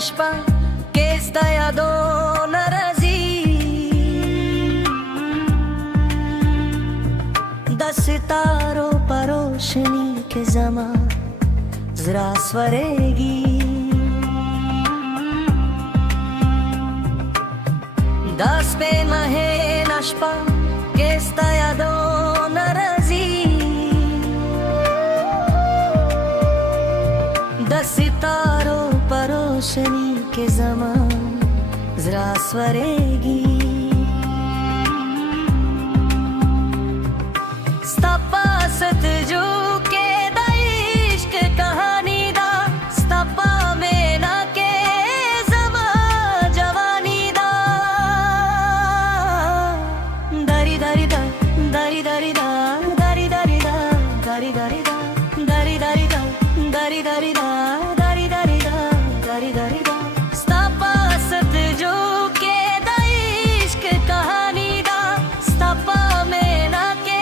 nașpa che stai ad una razi da सितारों पर रोशनी के जमा जरा स्वरेगी das pe mahe nașpa che stai ad una razi da सितारों पर रोशनी के जमा जरा स्वरेगी सत जो के दा इश्क कहानी दा सपा में ना के जमा जवानी दा दरी दरी दा दरी दरी दा दरी दरी दा दरी दरी दा दरी दरी दा दरी दरी दा दरी दरी दा दरी दरी दा सपा सत जो के दा इश्क कहानी दा सपा में ना के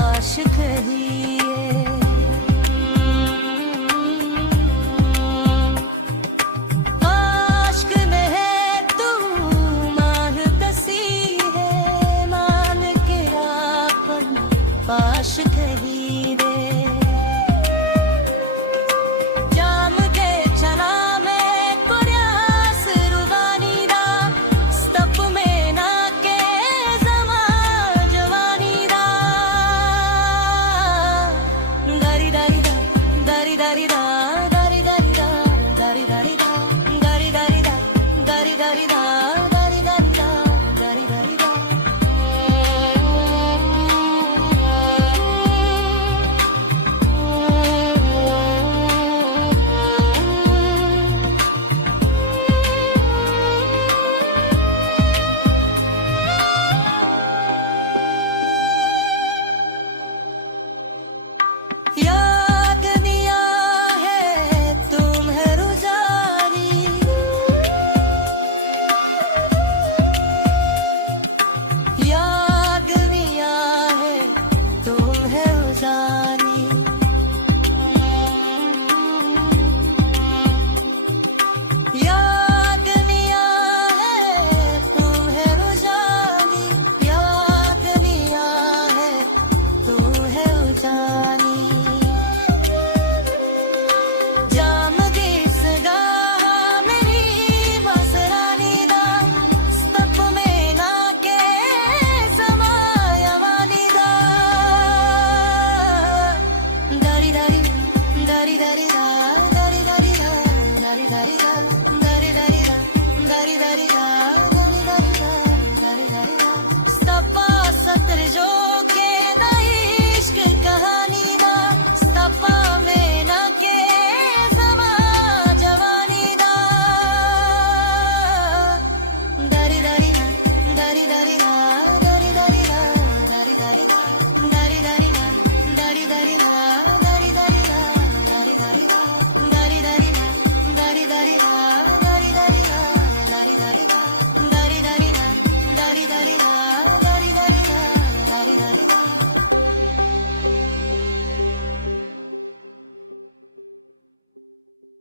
आशिक ही आशिक में है तू मान दसी है मान के आपन आशिक ही